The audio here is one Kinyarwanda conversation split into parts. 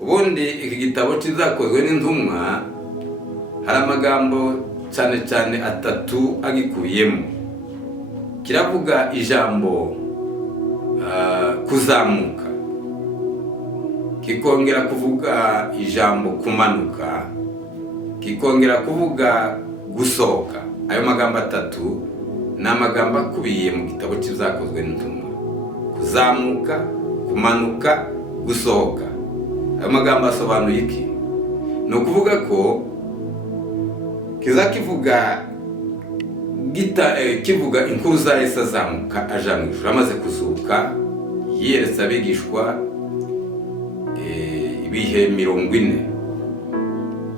ubundi iki gitabo kizakozwe n'intumwa hari amagambo cyane cyane atatu agikubiyemo. Kiravuga ijambo kuzamuka, kikongera kuvuga ijambo kumanuka, kikongera kuvuga gusohoka. Ayo magambo atatu ni amagambo akubiye mu gitabo kizakozwe n'intumwa: kuzamuka, kumanuka, gusohoka. Ayo magambo asobanuye iki? Ni ukuvuga ko kivuga inkuru za Yesu azamuka aja mu ijuru. Amaze kuzuka yeretse abigishwa ibihe 40.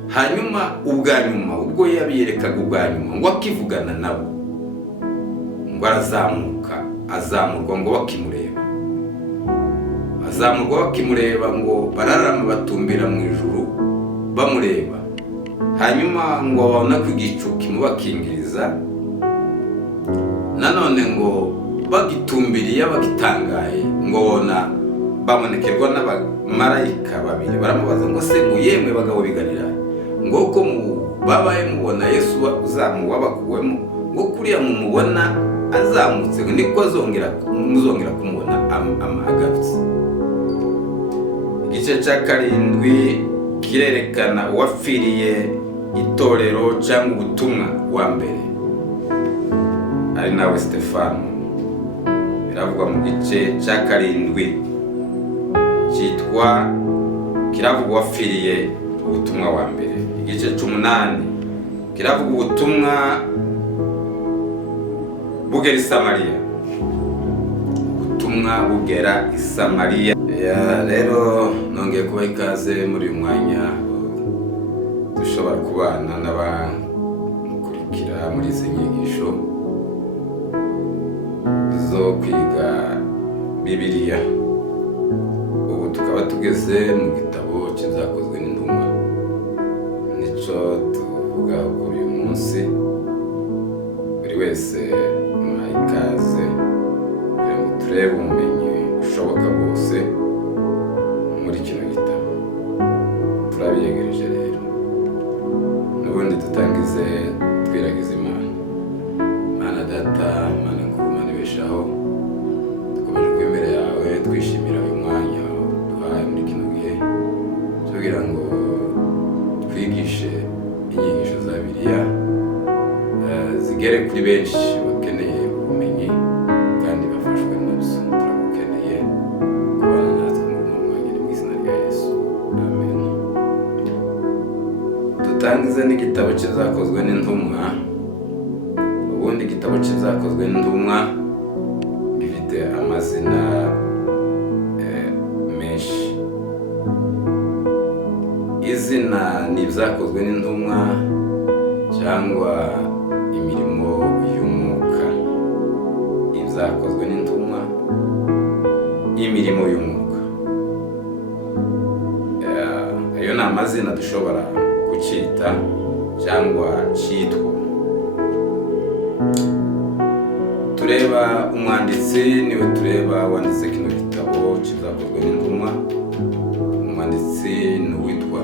Hanyuma ubwo yabiyerekaga ubwa nyuma ngo akivugana nabo, ngo azamurwa ngo bakimureba, ngo bararama batumbira mu ijuru bamureba. Hanyuma ngo babona ko igicu kimubakingiriza, nanone ngo bagitumbiriye bagitangaye, ngo bona babonekerwa n'abamarayika 2. Baramubaza ngo se ngo yemwe bagabo bigarira, ngo ko babaye mubona Yesu wabakuwemo, ngo kuriya mumubona azamutse niko muzongera kumubona amagarutse. Igice cya 7 kirerekana uwapfiriye itorero cyangwa ubutumwa wa mbere, ari nawe Stefano. Biravugwa mu gice cya 7 kiravuga uwapfiriye ubutumwa wa mbere. Igice 8 kiravuga ubutumwa bugera i Samariya, ubutumwa bugera i Samariya. Rero nongeye kubaha ikaze muri uyu mwanya dushobora kubana n'abakurikira muri izi nyigisho zo kwiga Bibiliya. Ubu tukaba tugeze mu gitabo kizakozwe n'intumwa, nico tuvuga kuri uyu munsi. Buri wese muha ikaze kugira ngo turebe ubumenyi bushoboka bwose muri kino gitabo. Turabiyegereje rero, n'ubundi dutangize twiragiza Mana Data, Mana Nkuru, Mana ibeshaho. Dukomeje kwemera yawe, twishimira uyu mwanya duhaye muri kino gihe kugira ngo twigishe inyigisho za Bibiliya zigere kuri benshi bakeneye ubumenyi kandi bafashwe nabyo. Turagukeneye kubana natwe muri uyu mwanya, mu izina rya Yesu, amen. Dutangize n'igitabo kizakozwe n'intumwa. Ubundi igitabo kizakozwe n'intumwa gifite amazina menshi. Izina ni ibyakozwe n'intumwa cyangwa imirimo y'umwuka. Ibyakozwe n'intumwa, imirimo y'umwuka. Ayo ni amazina dushobora kucyita cyangwa cyitwa. Tureba umwanditsi, niwe tureba wanditse kino gitabo kizakozwe n'intumwa. Umwanditsi ni uwitwa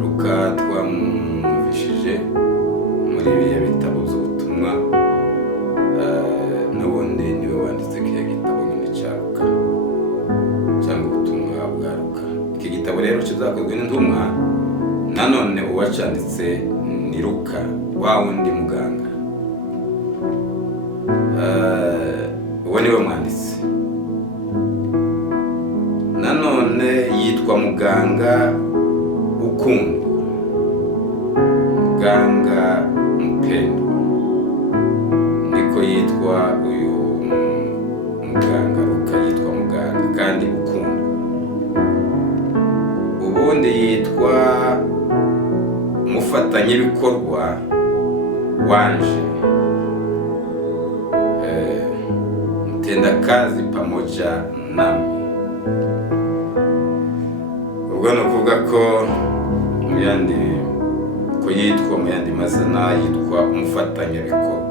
Luka twamwumvishije muri biriya bitabo by'ubutumwa. N'ubundi niwe wanditse kiriya gitabo nyine cya Luka cyangwa ubutumwa bwa Luka. Iki gitabo rero kizakozwe n'intumwa, nanone uwacanditse ni Luka, wa wundi muganga. Uwo niwe mwanditsi. Nanone yitwa muganga ukundwa, muganga mpendwa, niko yitwa uyu muganga. Luka yitwa muganga kandi ukundwa. Ubundi yitwa umufatanyabikorwa wanje, mtendakazi pamoja nami. Ubwo ni ukuvuga ko yitwa mu yandi mazina yitwa umufatanyabikorwa.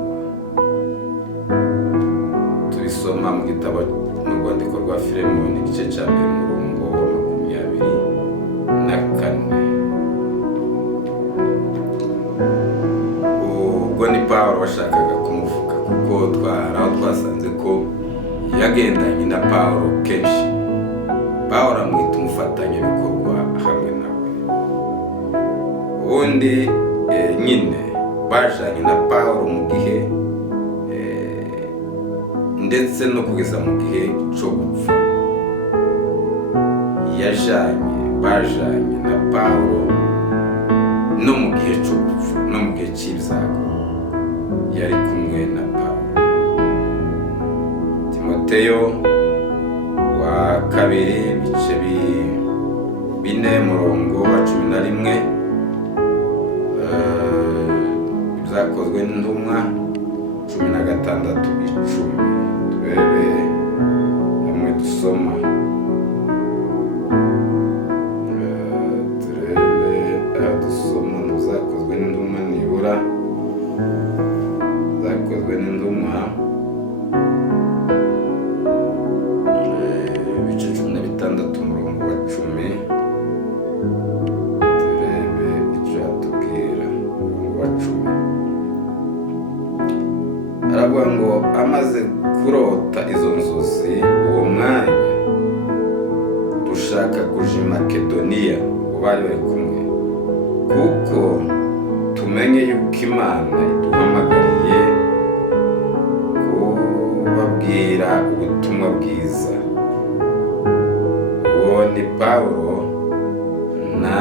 Tubisoma mu gitabo mu rwandiko rwa Filemoni igice cya 2 umurongo wa 20. bashakaga kumuvuga, kuko aho twasanze ko yagendanye na Pawulo kenshi. Pawulo amwita umufatanyabikorwa hamwe nawe. Ubundi nyine bajanye na Pawulo mu gihe ndetse no kugeza mu gihe cyo gupfa. Bajanye na Pawulo no mu gihe cyo gupfa, no mu gihe cy'ibyago yari kumwe na Pawulo. Timoteyo wa kabiri bice 4 murongo wa 11, ibyakozwe n'intumwa 16:10. Turebe hamwe dusoma. Dusoma mu byakozwe n'intumwa, nibura byakozwe n'intumwa ibice 16 umurongo wa 10. Turebe icyo atubwira umurongo wa 10. Aravuga ngo amaze kurota izo nzozi, uwo mwanya dushaka kuja i Makedoniya, bari kumwe, kuko tumenye yuko Imana iduhamagariye kubabwira ubutumwa bwiza. Uwo ni Pawulo na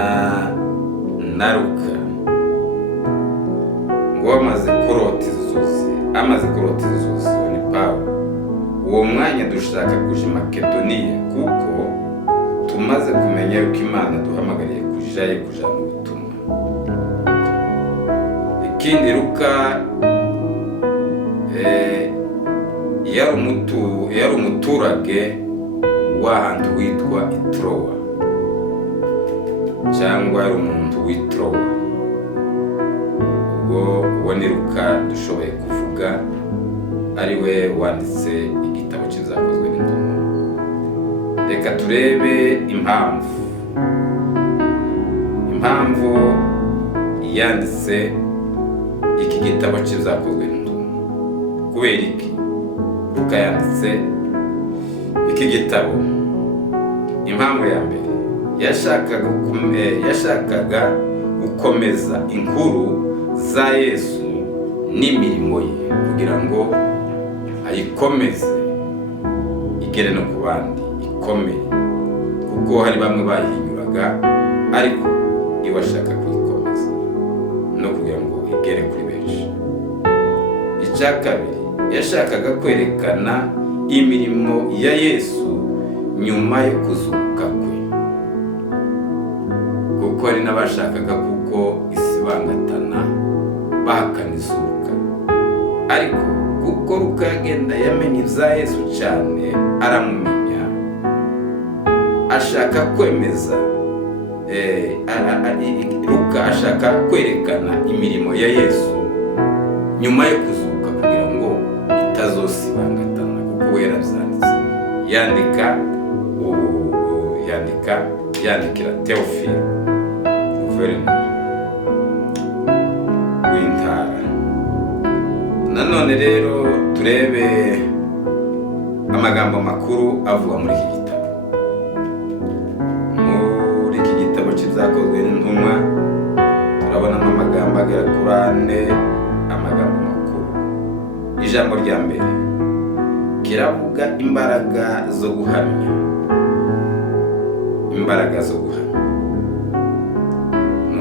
Luka. Ngo amaze kurota izo nzozi, ni Pawulo. Uwo mwanya dushaka kuja i Makedoniya, kuko tumaze kumenya yuko Imana duhamagariye kujana ubutumwa. Ikindi, Luka yari umuturage w'ahantu witwa Trowa, cyangwa yari umuntu w'Trowa. Uwo ni Luka dushoboye kuvuga ari we wanditse igitabo cy'ibyakozwe n'intumwa. Reka turebe impamvu yanditse iki gitabo cy'ibyakozwe n'intumwa. Kubera iki Luka yanditse iki gitabo? Impamvu ya mbere, yashakaga gukomeza inkuru za Yesu n'imirimo ye, kugira ngo ayikomeze igere no ku bandi, ikomeye, kuko hari bamwe bayihinyuraga, ariko iwe ashaka kuyikomeza no kugira ngo igere kuri benshi. Icya kabiri, yashakaga kwerekana imirimo ya Yesu nyuma yo kuzuka kwe, kuko hari n'abashakaga kuko isi bangatana bahakana izuka. Ariko kuko Luka yagenda yamenye ibya Yesu cyane, aramumenya, ashaka kwemeza, Luka ashaka kwerekana imirimo ya Yesu nyuma yo kuzuka, kugira ngo itazosibangatana, kuko we yarabyanditse. Yandikira Theophile, guverineri w'intara. Nanone rero turebe amagambo makuru avuga muri iki gitabo. Muri iki gitabo cy'ibyakozwe n'intumwa turabonamo amagambo agera kuri 4, amagambo makuru. Ijambo rya mbere kiravuga imbaraga zo guhamya. Ni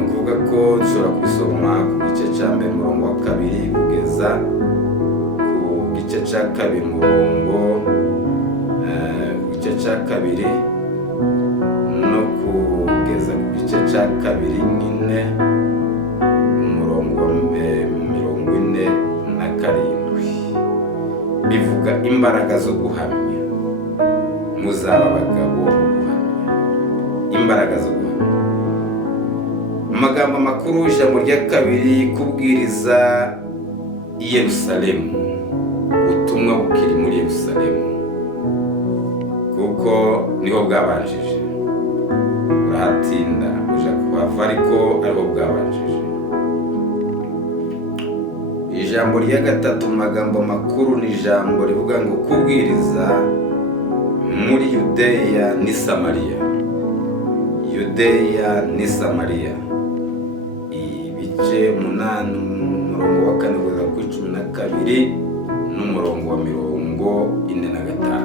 ukuvuga ko dushobora kubisoma ku gice cya mbere umurongo wa 2 kugeza ku gice cya 2 no kugeza ku gice cya 2 nyine umurongo wa 47. Bivuga imbaraga zo guhamya. Muzaba abagabo bo guhamya. Imbaraga zo guhamya. Amagambo makuru, ijambo rya 2, kubwiriza i Yerusalemu. Ubutumwa bukiri muri Yerusalemu, kuko niho bwabanjije. Urahatinda uja kuhava, ariko ariho bwabanjije. ijambo rya gatatu mu magambo makuru ni ijambo rivuga ngo kubwiriza muri Yudeya ni Samariya. Yudeya ni Samariya, ibice 8 umurongo wa 4 kugeza ku 12 n'umurongo wa 45.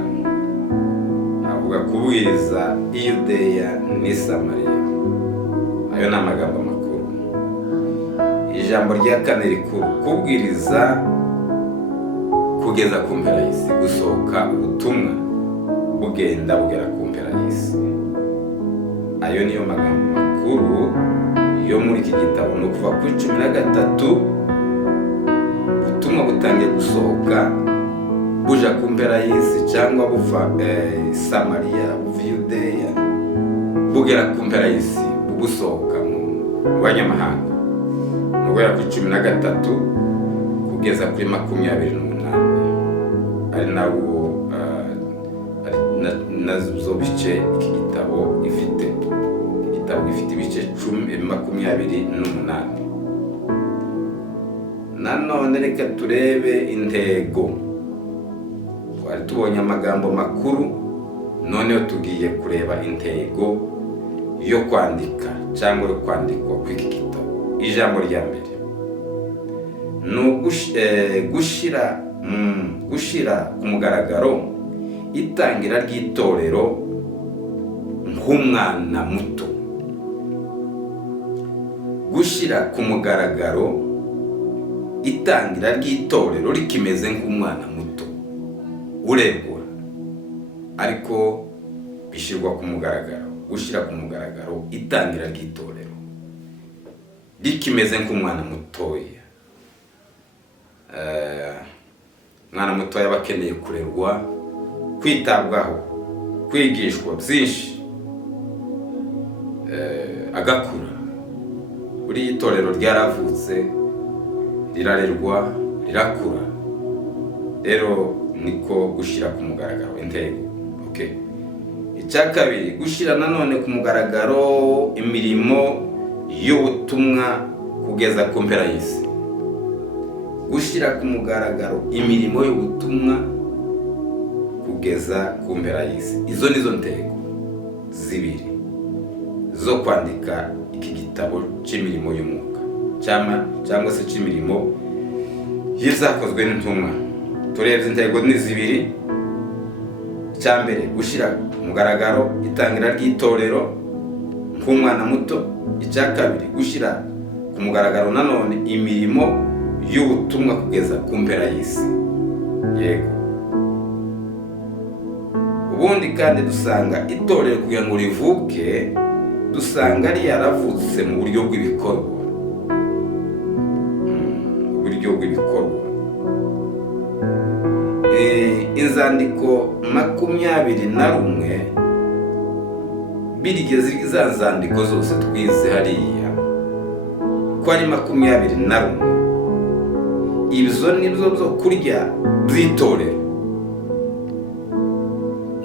Avuga kubwiriza i Yudeya ni Samariya. Ayo ni amagambo makuru. Ijambo rya kane rikuru kubwiriza kugeza ku mpera y'isi, gusohoka ubutumwa bugenda bugera ku mpera y'isi. Ayo niyo magambo makuru yo muri iki gitabo. No kuva ku 13 ubutumwa butangiye gusohoka buja ku mpera y'isi, cyangwa buva Samariya buva Yudeya bugera ku mpera y'isi, bugusohoka mu banyamahanga. Guhera ku 13 kugeza kuri 28 ari nawo nazo bice iki gitabo ifite. Igitabo gifite ibice 28. Nanone reka turebe intego. Twari tubonye amagambo makuru, noneho tugiye kureba intego yo kwandika cyangwa yo kwandikwa kw'iki gitabo. Ijambo rya mbere ni gushira ku mugaragaro itangira ry'itorero nk'umwana muto. Gushira ku mugaragaro itangira ry'itorero rikimeze nk'umwana muto uregwa, ariko bishirwa ku mugaragaro. Gushira ku mugaragaro itangira ry'itorero rikimeze nk'umwana mutoya. Mwana mutoya bakeneye kurerwa, kwitabwaho, kwigishwa byinshi, agakura. Buri itorero ryaravutse, rirarerwa, rirakura. Rero niko gushira ku mugaragaro intego. Okay. Icya kabiri, gushira nanone ku mugaragaro imirimo y'ubutumwa kugeza ku mpera y'isi. Gushira ku mugaragaro imirimo y'ubutumwa kugeza ku mpera y'isi. Izo nizo ntego zibiri zo kwandika iki gitabo cy'imirimo y'umwuka, cyangwa se cy'imirimo yizakozwe n'intumwa. Turebye intego ni zibiri. Icya mbere, gushira ku mugaragaro itangira ry'itorero nk'umwana muto. Icya kabiri, gushira ku mugaragaro nanone imirimo y'ubutumwa kugeza ku mpera y'isi. Yego. Ubundi kandi dusanga itorero kugira ngo rivuke, dusanga ari yaravutse mu buryo bw'ibikorwa. Uburyo bw'ibikorwa. Inzandiko 21 birigeze za nzandiko zose twize hariya ko ari 21. Ibyo nibyo byo kurya by'itorero,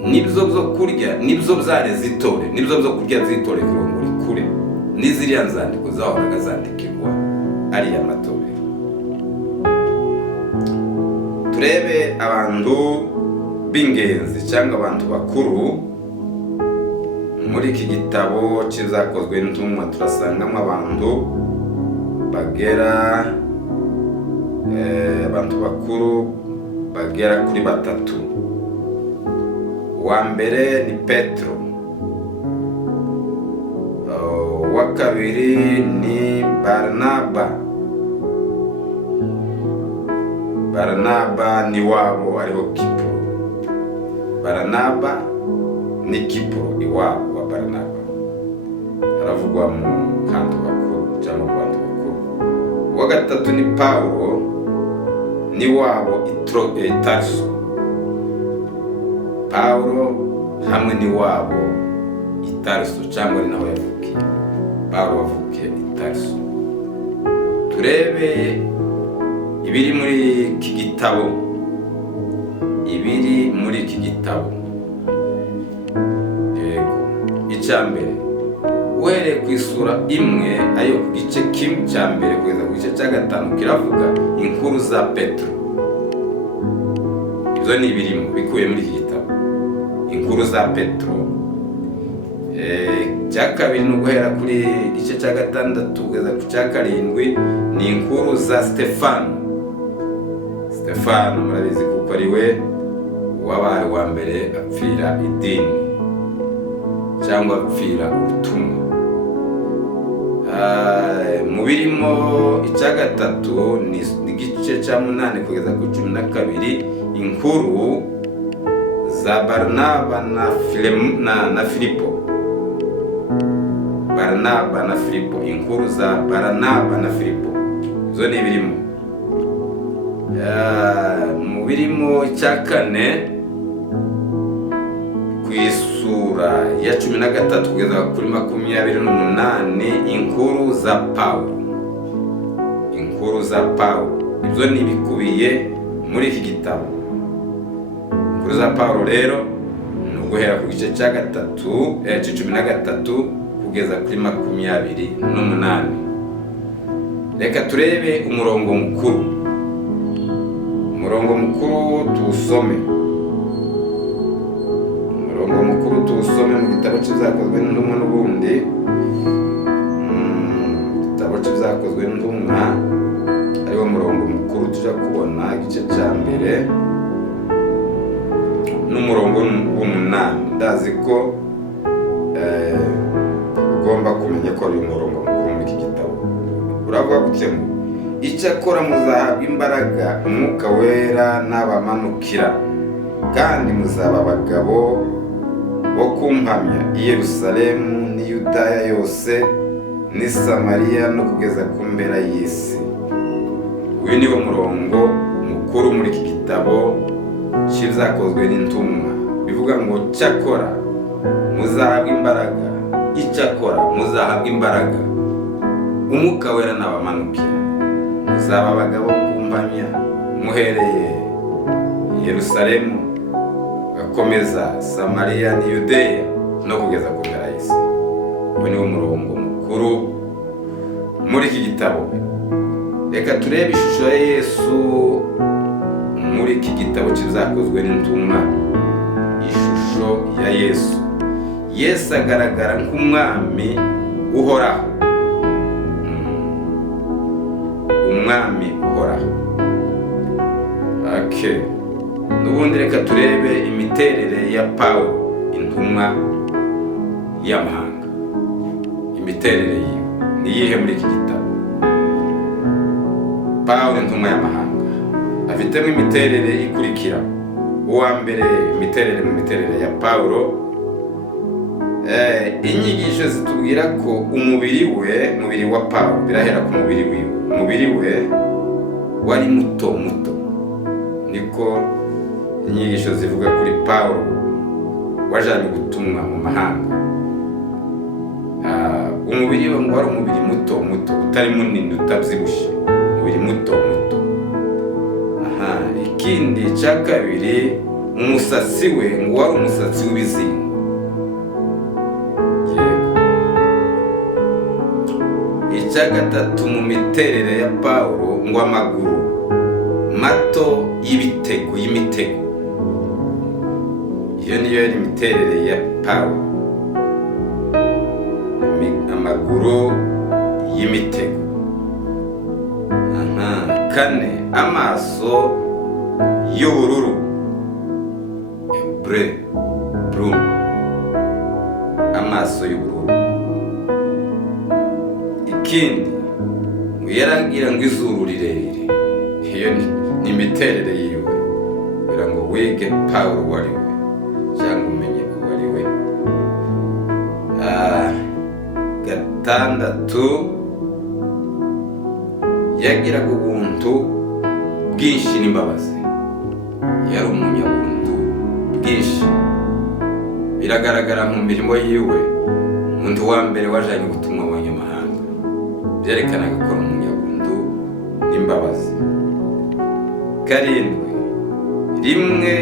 nibyo byo kurya, nibyo byareze itorero, nibyo byo kurya by'itorero kugira ngo rikure. N'iziriya nzandiko zahoraga zandikirwa ariya matorero. Turebe abantu b'ingenzi cyangwa abantu bakuru muri iki gitabo kizakozwe n'intumwa. Turasangamo abantu bakuru bagera kuri 3. Uwa mbere ni Petro, uwa kabiri ni Baranaba ni wabo ariho Kipuro. Baranaba ni Kipuro iwabo wa Baranaba. Haravugwa mu kantu bakuru cyangwa mu bantu bakuru. Uwa gatatu ni Paulo ni wabo Tarso. Paulo hamwe ni wabo Tarso cyangwa ni naho yavukiye. Paulo wavukiye Tarso. Turebe ibiri muri iki gitabo. Yego. Icya mbere, uhereye ku isura imwe ayo ku gice kimwe cya mbere kugeza ku gice cya gatanu kiravuga inkuru za Petero. Ibyo ni ibirimo bikuye muri iki gitabo, inkuru za Petero. Cya kabiri ni uguhera kuri igice cya gatandatu kugeza ku cya karindwi ni inkuru za Stefano. Stefano murabizi kuko ari we wabaye wa mbere apfira idini cyangwa apfira ubutumwa. Mu birimo icya gatatu ni igice cya 8 kugeza ku 12 inkuru za Barnaba na Filipo. Barnaba na Filipo, inkuru za Barnaba na Filipo, zo ni birimo. Mu birimo icya kane ku isura ya 13 kugeza kuri 28 inkuru za Paulo. Inkuru za Paulo ibyo ni bikubiye muri iki gitabo. Inkuru za Paulo rero ni uguhera ku gice cya 13 kugeza kuri 28. Reka turebe umurongo mukuru. Umurongo mukuru tuwusome. Umurongo mukuru tuwusome mu gitabo cy'ibyakozwe n'intumwa n'ubundi. Igitabo cy'ibyakozwe n'intumwa ariwo murongo mukuru tujya kubona igice cya mbere n'umurongo w'8. Ndazi ko ugomba kumenya ko ari umurongo mukuru muri iki gitabo. Uravuga gutya ngo icyakora muzahabwa imbaraga umwuka wera n'abamanukira, kandi muzaba abagabo bo kumpamya i Yerusalemu n'i Yudaya yose n'i Samariya no kugeza ku mpera y'isi. Uyu ni wo murongo mukuru muri iki gitabo cy'ibyakozwe n'intumwa. Bivuga ngo cyakora muzahabwa imbaraga, icyakora muzahabwa imbaraga umwuka wera n'abamanukira, muzaba abagabo kumpamya muhereye Yerusalemu gakomeza Samariya ni Yudeya no kugeza ku mpera y'isi. Uyu ni wo murongo mukuru muri iki gitabo. Reka turebe ishusho ya Yesu muri iki gitabo cy'ibyakozwe n'intumwa. Ishusho ya Yesu. Yesu agaragara nk'umwami uhoraho. Umwami uhoraho. Okay. Nubundi reka turebe imiterere ya Paulo, intumwa y'amahanga. Imiterere yiwe ni iyihe muri iki gitabo? Paulo intumwa y'amahanga afitemo imiterere ikurikira. Uwa mbere, imiterere mu miterere ya Paulo, inyigisho zitubwira ko umubiri wa Paulo, birahera ku mubiri wiwe. Umubiri we wari muto, niko inyigisho zivuga kuri Paulo wajanye gutumwa mu mahanga. Umubiri we ngo wari umubiri muto, utari munini, utabyibushye, umubiri muto. Ikindi cya kabiri, umusatsi we ngo wari umusatsi w'ibizingo. Icya gatatu mu miterere ya Paulo ngo amaguru mato y'imitego. Iyo niyo yari imiterere ya Paulo, amaguru y'imitego. Kane, amaso y'ubururu, blue, amaso y'ubururu. Ikindi yaragira ngo izuru rirerire. Iyo ni imiterere yiwe kugira ngo wige Paulo wari we cyangwa umenye ko wari we. Gatandatu, yagiraga ubuntu bwinshi n'imbabazi. Yari umunyabuntu bwinshi. Biragaragara mu mirimo yiwe, umuntu wa mbere wajanye gutumwa abanyamahanga. Byerekanaga ko umunyabuntu n'imbabazi. Karindwi, rimwe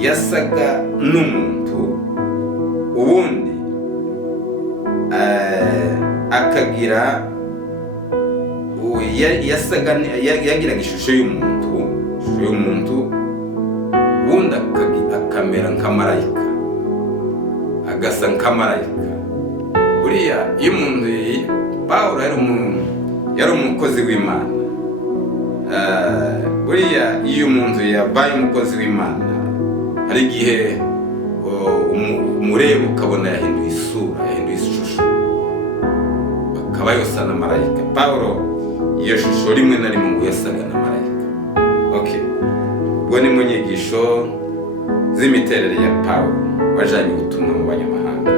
yasaga n'umuntu, ubundi akagira yagiraga ishusho y'umuntu ubundi akamera nk'amarayika, agasa nk'amarayika. Buriya iyo umuntu Pawulo yari umukozi w'Imana. Buriya iyo umuntu yabaye umukozi w'Imana, hari igihe umureba ukabona yahinduye isura, yahinduye ishusho, akaba yosa na marayika. Pawulo iyo shusho rimwe na rimwe ngo yasaga na marayika. Okay, ubwo ni mu nyigisho z'imiterere ya Pawulo wajanye ubutumwa mu banyamahanga.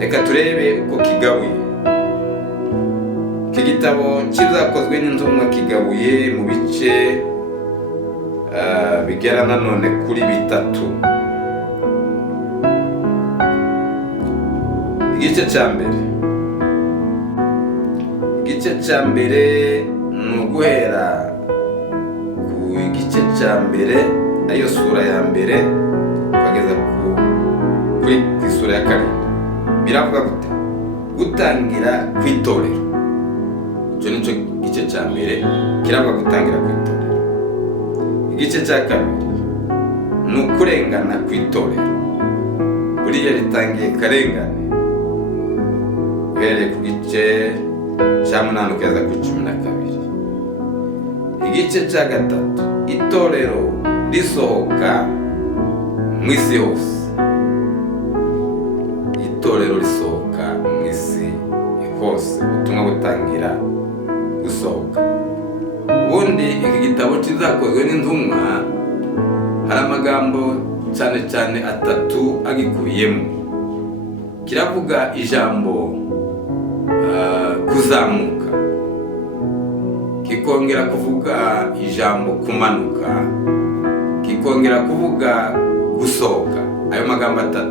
Reka turebe uko kigabuye. Iki gitabo kizakozwe n'intumwa kigabuye mu bice bigera nanone kuri 3. Igice cya mbere ni uguhera ku gice cya mbere, ayo sura ya mbere kugeza kuri isura ya 7. Biravuga gute? Gutangira kw'itorero. Icyo nicyo gice cya mbere kiravuga gutangira kw'itorero. Igice cya 2 ni ukurengana kw'itorero. Buriya ritangiye karengane uhereye ku gice cya 8 kugeza ku 12. Igice cya 3 itorero risohoka mu isi hose. Itorero risohoka mu isi hose, ubutumwa butangira gusohoka. Ubundi iki gitabo kizakozwe n'intumwa hari amagambo cyane 3 agikubiyemo. Kiravuga ijambo kuzamuka, kikongera kuvuga ijambo kumanuka, kikongera kuvuga gusohoka. Ayo magambo 3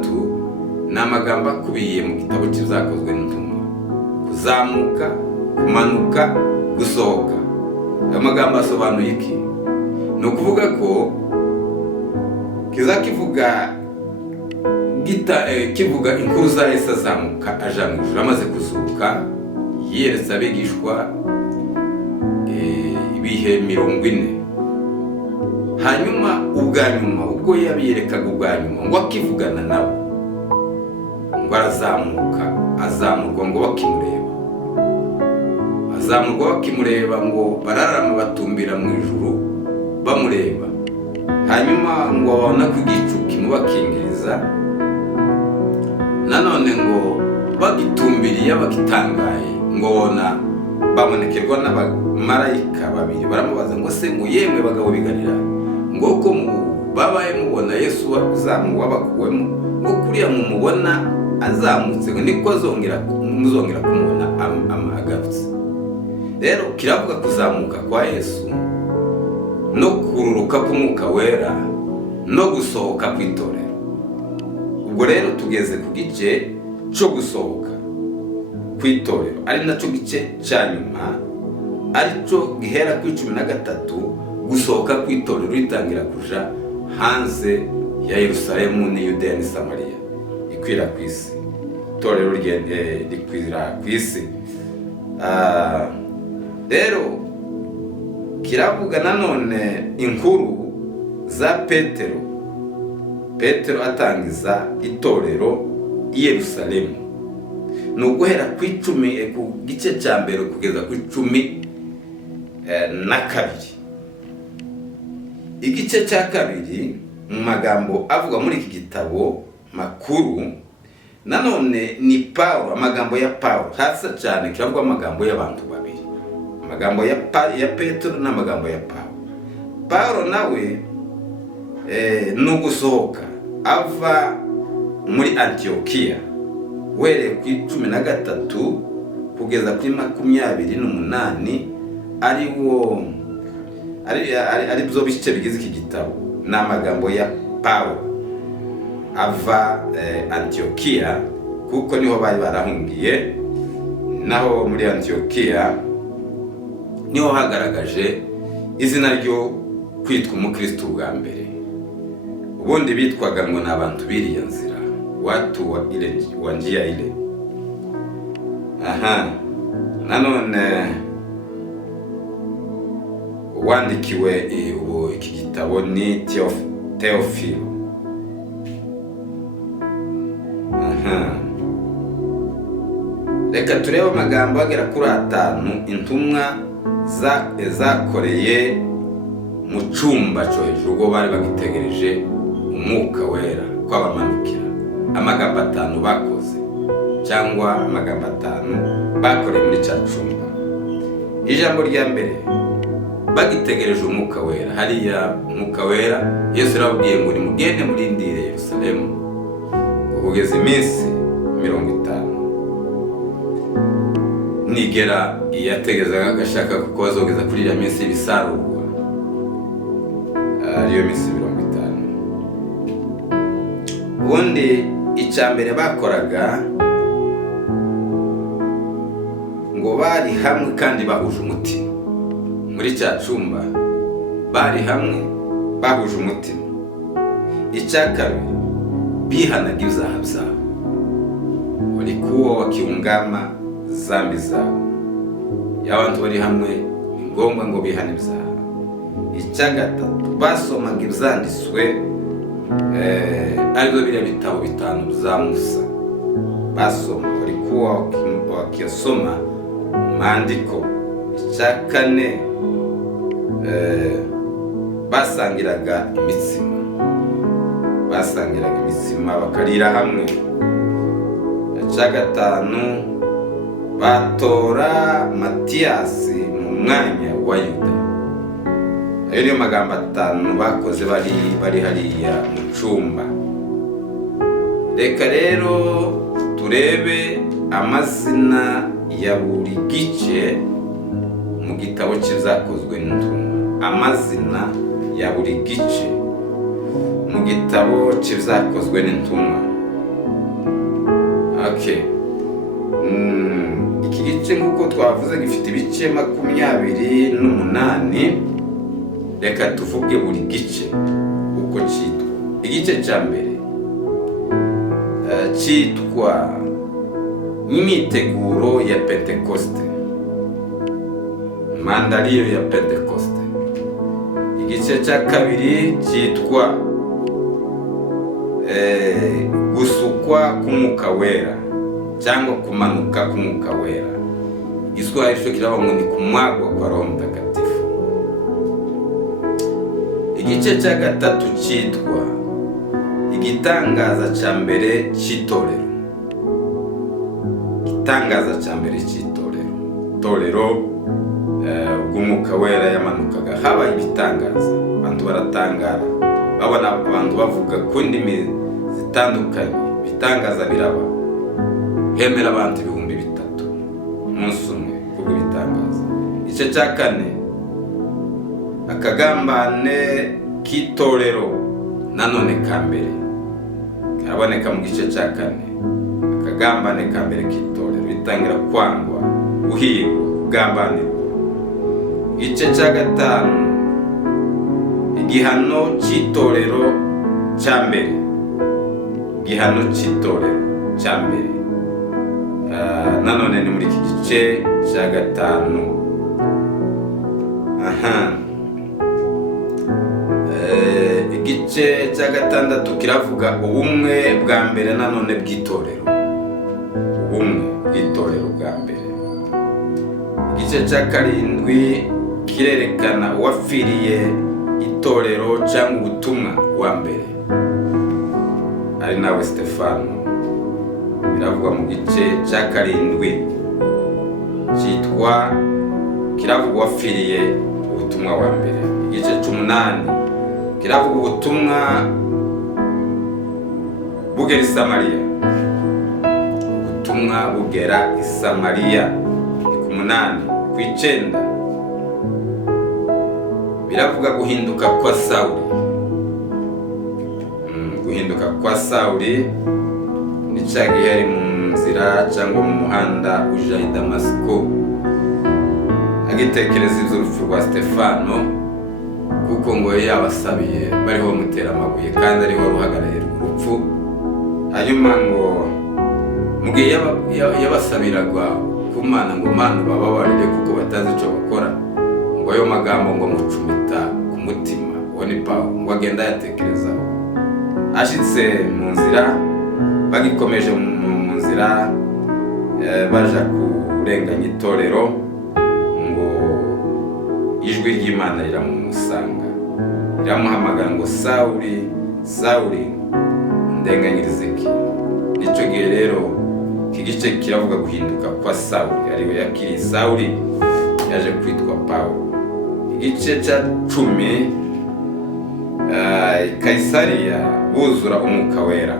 ni amagambo akubiye mu gitabo kizakozwe n'intumwa: kuzamuka, kumanuka, gusohoka. Ayo magambo asobanuye iki? Ni ukuvuga ko kivuga inkuru za Yesu azamuka aja mu ijuru. Amaze kuzuka yeretse abigishwa ibihe 40. Hanyuma ubwo yabiyerekaga ubwa nyuma ngo akivugana nabo, ngo azamurwa ngo bakimureba, ngo bararama batumbira mu ijuru bamureba. Hanyuma ngo babona ko igicu kimubakingiriza, nanone ngo bagitumbiriye bagitangaye, ngo bona babonekerwa n'abamarayika 2. Baramubaza ngo se ngo yemwe bagabo biganira, ngo ko babaye mubona Yesu wabakuwemo, ngo kuriya mumubona azamutse, ngo niko muzongera kumubona agarutse. Rero kiravuga kuzamuka kwa Yesu no kururuka k'Umwuka Wera no gusohoka kw'itorero. Ubwo rero tugeze ku gice cyo gusohoka kw'itorero, ari nacyo gice cya nyuma, aricyo gihera ku 13. Gusohoka kw'itorero ritangira kuja hanze ya Yerusalemu ni Yudeya ni Samariya, ikwira ku isi. Itorero rikwira ku isi. Rero kiravuga nanone inkuru za Petero atangiza itorero i Yerusalemu. Ni uguhera ku 10 ku gice cya mbere kugeza ku 12. Igice cya 2 mu magambo avuga muri iki gitabo makuru nanone ni Pawulo. Amagambo ya Pawulo hasa cyane kiravuga amagambo y'abantu 2, amagambo ya Petero n'amagambo ya Pawulo. Pawulo nawe ni ugusohoka ava muri Antiokiya wereye ku 13 kugeza kuri 28. ari byo bice bigize iki gitabo. Ni amagambo ya Pawulo ava Antiokiya, kuko niho bari barahungiye. Naho muri Antiokiya niho hagaragaje izina ryo kwitwa umukristo bwa mbere. Ubundi bitwaga ngo ni abantu biriya nzira, watu wa njia ile. nanone uwandikiwe iki gitabo ni Theophile. Reka turebe amagambo agera kuri 5 intumwa zakoreye mu cyumba cyo hejuru ubwo bari bagitegereje umwuka wera kwabamanukira. Amagambo 5 bakoze cyangwa amagambo 5 bakoreye muri cya cyumba. Ijambo rya mbere, bagitegereje umwuka wera. Hariya umwuka wera Yesu yarababwiye ngo nimugende murindire Yerusalemu kugeza iminsi 50. Nigera yategerezaga agashaka kuko bazogeza kuri iriya minsi y'ibisarurwa, ariyo minsi 50. Ubundi icya mbere bakoraga ngo bari hamwe kandi bahuje umutima. Muri cya cyumba bari hamwe bahuje umutima. Icya kabiri, bihanaga ibyaha byabo, walikuwa wakiungama zambi zabo. Y'abantu bari hamwe ni ngombwa ngo bihane ibyaha. Icya gatatu, basomaga ibyanditswe aribyo biriya bitabo 5 bya Musa. Basoma, walikuwa wakisoma maandiko. Icya kane, basangiraga imitsima bakarira hamwe. Icya gatanu, batora Matiyasi mu mwanya wa Yuda. Ayo niyo magambo 5 bakoze bari hariya mu cyumba. Reka rero turebe amazina ya buri gice mu gitabo cy'ibyakozwe n'intumwa. Amazina ya buri gice mu gitabo cy'ibyakozwe n'intumwa. Iki gice nk'uko twavuze gifite ibice 28. Reka tuvuge buri gice uko cyitwa. Igice cya mbere cyitwa imyiteguro ya Pentekoste, mandaliyo ya Pentekoste. Igice cya kabiri cyitwa gusukwa k'umwuka wera cyangwa kumanuka k'umwuka wera. Igiswahili cyo kiravuga ngo ni kumwagwa kwa Roho Mtakatifu. Igice cya gatatu cyitwa igitangaza cya mbere cy'itorero. Igitangaza cya mbere cy'itorero. Torero bw'umwuka wera yamanukaga, habaye ibitangaza, abantu baratangara, babona abantu bavuga ku ndimi zitandukanye. Ibitangaza biraba, hemera abantu 3,000 umunsi umwe kubw'ibitangaza. Igice cya kane, akagambane k'itorero nanone ka mbere karaboneka mu gice cya kane. Akagambane ka mbere k'itorero bitangira kwangwa, guhigwa, kugambanirwa. Igice cya gatanu, igihano cy'itorero cya mbere. Igihano cy'itorero cya mbere nanone ni muri iki gice cya gatanu. Igice cya gatandatu kiravuga ubumwe bwa mbere nanone bw'itorero. Ubumwe bw'itorero bwa mbere. Igice cya karindwi kirerekana uwapfiriye itorero cyangwa ubutumwa wa mbere, ari nawe Stefano. Biravuga mu gice cya karindwi cyitwa kiravuga uwapfiriye ubutumwa wa mbere. Igice cy'umunani kiravuga ubutumwa bugera i Samariya. Ubutumwa bugera i Samariya ni ku 8. Ku 9 biravuga guhinduka kwa Sawuli. Guhinduka kwa Sawuli ni cyagihe ari mu nzira cyangwa mu muhanda uja i Damasiko, agitekereza iby'urupfu rwa Stefano, kuko ngo yabasabiye bariho bamutera amabuye kandi ariho ruhagarariye urupfu. Hanyuma ngo mu gihe yabasabiraga ku Mana ngo Mana bababarire kuko batazi icyo bakora, ngo ayo magambo ngo mucumita ku mutima. Uwo ni Pawulo, ngo agenda yatekerezaho. Ashitse mu nzira, bagikomeje mu nzira, baja kurenganya itorero, ngo ijwi ry'Imana riramusanga, riramuhamagara ngo Sawuli, Sawuli, ndenganyirize iki. Nicyo gihe rero iki gice kiravuga guhinduka kwa Sawuli, ariwe yakiriye Sawuli yaje kwitwa Pawulo. Igice cya 10, Kaisariya buzura umwuka wera.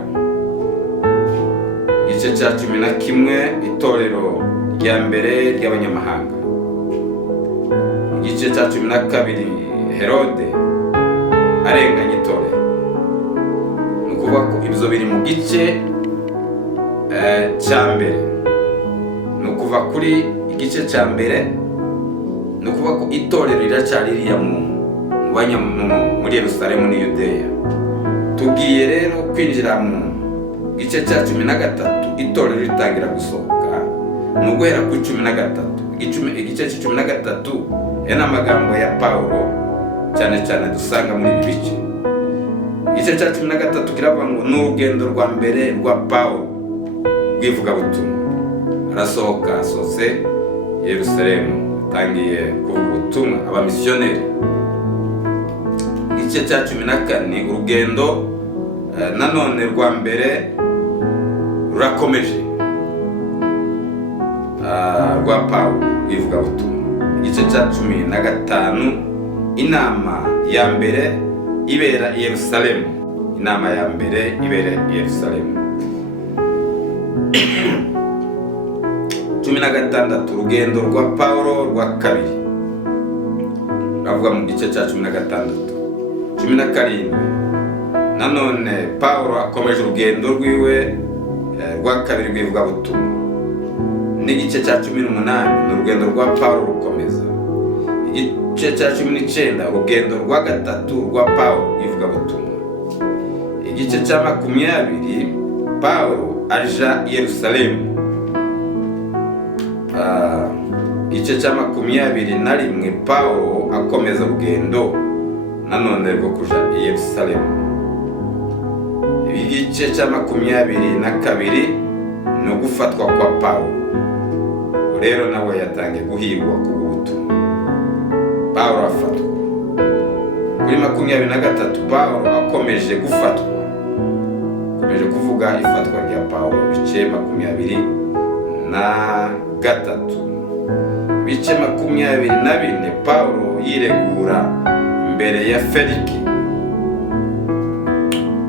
Igice cya 11, itorero rya mbere ry'abanyamahanga. Igice cya 12, Herode arenganya itorero. Ni ukuvuga ko ibyo biri mu gice cya mbere. Ni ukuva kuri igice cya mbere, ni ukuvuga ko itorero riracyari ririya muri Yerusalemu ni Yudeya. Tugiye rero kwinjira mu gice cya 13, itorero ritangira gusohoka, ni uguhera ku 13. Igice cya 13 ni amagambo ya Pawulo cyane cyane dusanga muri ibi bice. Igice cya 13 kiravuga ngo ni urugendo rwa mbere rwa Pawulo rw'ivugabutumwa. Arasohoka asose Yerusalemu, atangiye kuvuga ubutumwa, abamisiyoneri. Igice cya 14, urugendo nanone rwa mbere rurakomeje rwa Pawulo rw'ivugabutumwa. Igice cya 15, inama ya mbere ibera i Yerusalemu. Inama ya mbere ibera i Yerusalemu. 16, urugendo rwa Pawulo rwa kabiri, ravuga mu gice cya 16. 17, nanone Pawulo akomeje urugendo rwiwe rwa kabiri rw'ivugabutumwa. N'igice cya 18 ni urugendo rwa Pawulo rukomeza. Igice cya 19, urugendo rwa gatatu rwa Pawulo rw'ivugabutumwa. Igice cya 20, Pawulo aja i Yerusalemu. Igice cya 21, Pawulo akomeza urugendo nanone rwo kuja i Yerusalemu. Igice cya 22 ni ugufatwa kwa Pawulo. Rero nawe yatangiye guhigwa ku butumwa. Pawulo afatwa. Kuri 23, Pawulo akomeje gufatwa. Akomeje kuvuga ifatwa rya Pawulo. Bice 23. Bice 24, Pawulo yiregura imbere ya Feliki.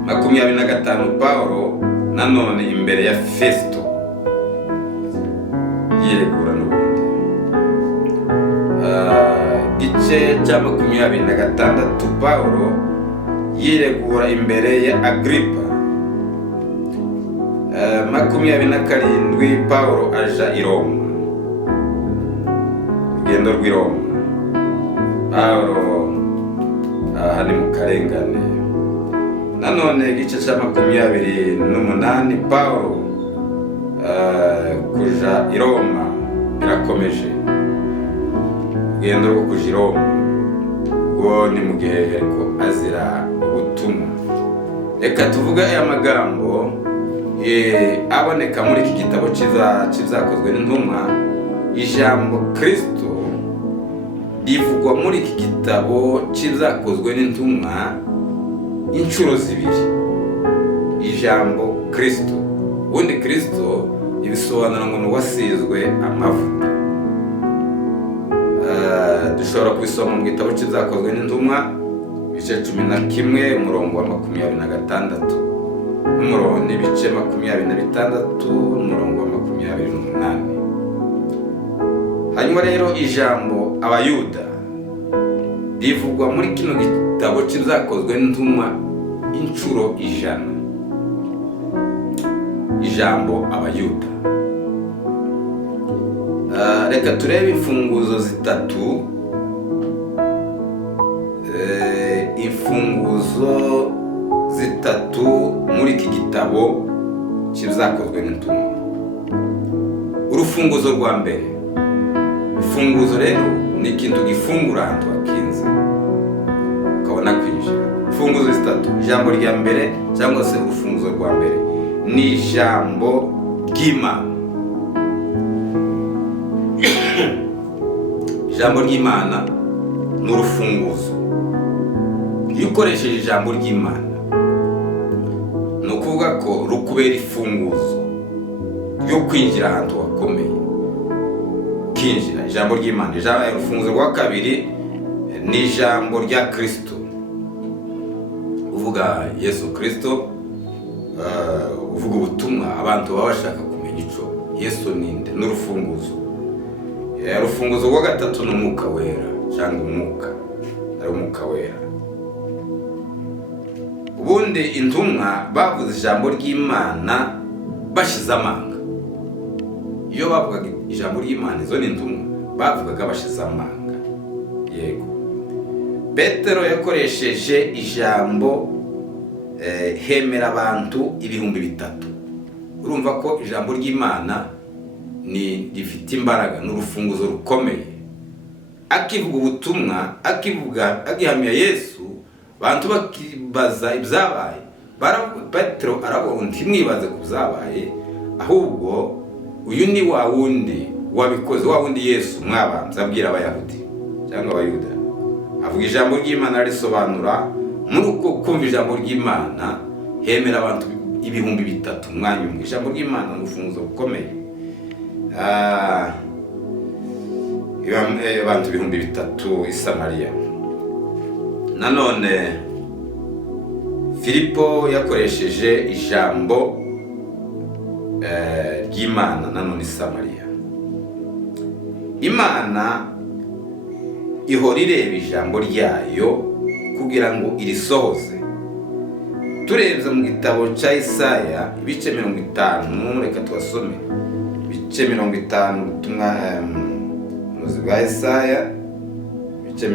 25, Pawulo nanone imbere ya Festo yiregura n'ubundi. Igice cya 26, Pawulo yiregura imbere ya Agripa. 27, Pawulo aja i Roma. Urugendo rw'i Roma. Pawulo aha ni mu karengane. Nanone igice cya 28, Pawulo kuja i Roma birakomeje. Urugendo rwo kuja i Roma rwo ni mu gihe ariko azira ubutumwa. Reka tuvuga aya magambo aboneka muri iki gitabo kizakozwe n'intumwa. Ijambo Kristo rivugwa muri iki gitabo kizakozwe n'intumwa inshuro zibiri. Ijambo Kristo, ubundi Kristo ibisobanura ngo nuwasizwe amavuta. Dushobora kubisoma mu gitabo kizakozwe n'intumwa, ibice 11, umurongo wa 26, n'umurongo n'ibice 26, n'umurongo wa 28. Hanyuma rero ijambo abayuda rivugwa muri kino gitabo kizakozwe n'intumwa inshuro 100. Ijambo abayuda. Reka turebe imfunguzo zitatu. Imfunguzo zitatu muri iki gitabo kizakozwe n'intumwa. urufunguzo rwa mbere. Ifunguzo rero ni ikintu gifungura ahantu hakinze ukabona kwinjira. Imfunguzo zitatu. Ijambo rya mbere cyangwa se urufunguzo rwa mbere ni ijambo ry'Imana. Ijambo ry'Imana ni urufunguzo. Iyo ukoresheje ijambo ry'Imana ni ukuvuga ko rukubera ifunguzo ryo kwinjira ahantu hakomeye. Kinjira ijambo ry'Imana. Urufunguzo rwa kabiri ni ijambo rya Kristo. Uvuga Yesu Kristo, uvuga ubutumwa abantu baba bashaka kumenya ico Yesu ninde, n'urufunguzo. Urufunguzo rwa gatatu ni umwuka wera cyangwa umwuka, ari umwuka wera. Ubundi intumwa bavuze ijambo ry'Imana bashize amanga. Iyo bavugaga ijambo ry'Imana, izo ni intumwa bavugaga bashize amanga. Yego, Petero yakoresheje ijambo hemera abantu 3,000. Urumva ko ijambo ry'Imana ni rifite imbaraga, n'urufunguzo rukomeye. Akivuga ubutumwa, agihamya Yesu, abantu bakibaza ibyabaye. Petero aravuga ngo ntimwibaze ku byabaye, ahubwo uyu ni wa wundi wabikoze, wa wundi Yesu mwabanza abwira Abayahudi cyangwa Abayuda. Avuga ijambo ry'Imana risobanura muri uko kumva ijambo ry'Imana hemera abantu 3,000 mwanya umwe. Ijambo ry'Imana ni urufunguzo rukomeye. Abantu 3,000 i Samariya. Nanone Filipo yakoresheje ijambo ry'Imana nanone i Samariya. Imana ihora ireba ijambo ryayo kugira ngo irisohoze. Turebye mu gitabo cya Isaya ibice 50, reka twasome ibice 50 ubutumwa muzi bwa Isaya ibice 50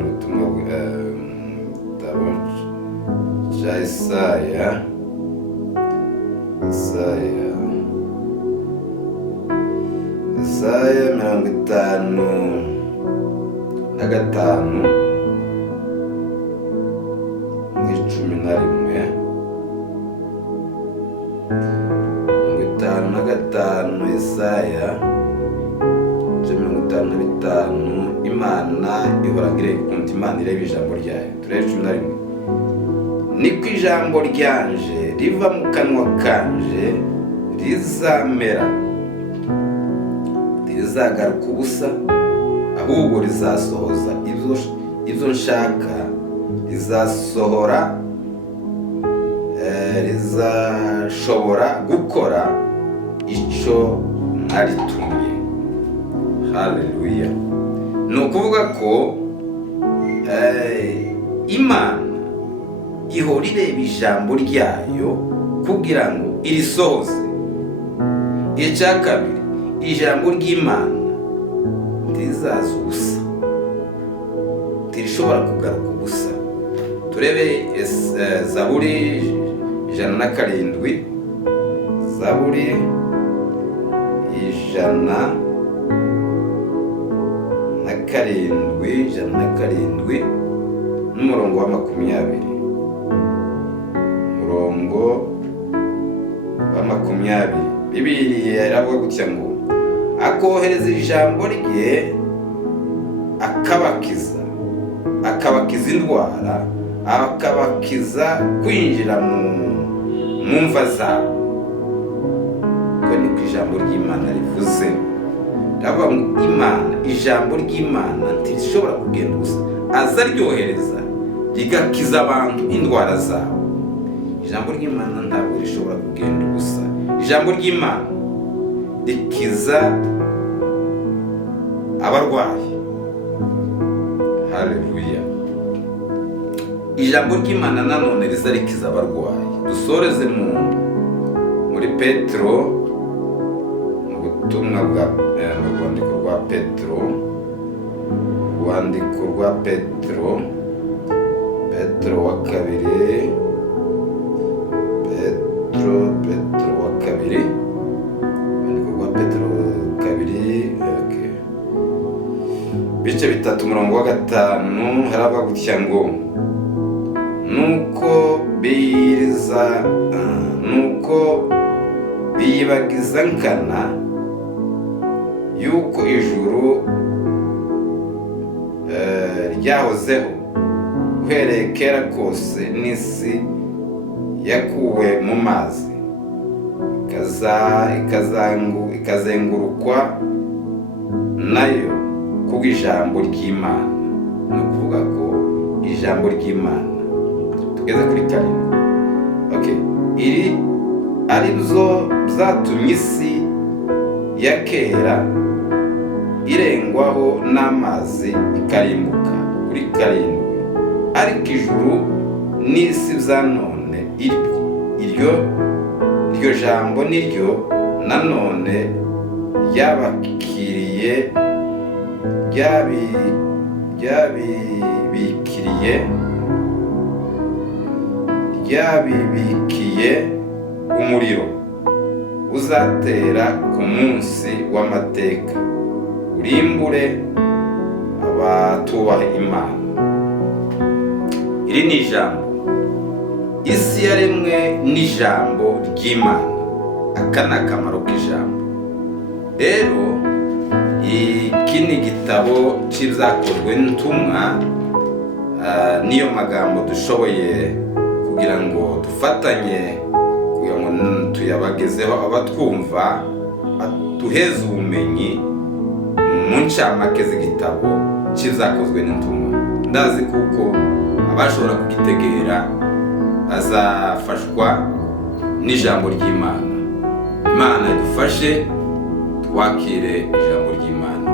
ubutumwa gitabo cya Isaya Isaya 55 11 55 Isaya 55. Imana ihora ikunda, Imana ireba ijambo ryayo. Turebe 11. Niko ijambo ryanje riva mu kanwa kanje rizamera, rizagaruka ubusa, ahubwo rizasohoza ibyo nshaka, rizasohora, rizashobora gukora icyo naritumye. Haleluya. Ni ukuvuga ko Imana ihora ireba ijambo ryayo kugira ngo irisohoze. Icya kabiri, ijambo ry'Imana ntirizaza ubusa, ntirishobora kugaruka ubusa. Turebe Zaburi 107, Zaburi 107 n'umurongo wa 20. Umurongo wa 20 Bibiliya iravuga gutya ngo akohereza ijambo rye akabakiza indwara, akabakiza kwinjira mu mva zabo. Ko ni ku ijambo ry'Imana rivuze. Ndavuga ngo Imana, ijambo ry'Imana ntirishobora kugenda gusa, aza ryohereza rigakiza abantu indwara zabo. Ijambo ry'Imana ntabwo rishobora kugenda gusa. Ijambo ry'Imana rikiza abarwayi. Haleluya. Ijambo ry'Imana nanone riza rikiza abarwayi. Dusoreze muri Petero, mu butumwa bwa mu rwandiko rwa Petero, urwandiko rwa Petero wa kabiri, 3 umurongo wa 5 haravuga gutya ngo nuko biyibagiza nkana yuko ijuru ryahozeho uhereye kera kose, n'isi yakuwe mu mazi ikazengurukwa nayo kubw'ijambo ry'Imana. Ni ukuvuga ko ijambo ry'Imana, tugeze kuri 7, iri ari byo byatumye isi ya kera irengwaho n'amazi ikarimbuka. Kuri 7, ariko ijuru n'isi bya none iryo jambo niryo nanone ryabibikiye umuriro uzatera ku munsi w'amateka, urimbure abatubaha Imana. Iri ni ijambo. Isi yaremwe n'ijambo ry'Imana. Aka ni akamaro k'ijambo. Rero iki ni igitabo cy'ibyakozwe n'intumwa, niyo magambo dushoboye kugira ngo dufatanye, kugira ngo tuyabagezeho abatwumva, duheze ubumenyi mu ncamake z'igitabo cy'ibyakozwe n'intumwa. Ndazi kuko abashobora kugitegera azafashwa n'ijambo ry'Imana. Imana idufashe twakire ijambo ry'Imana.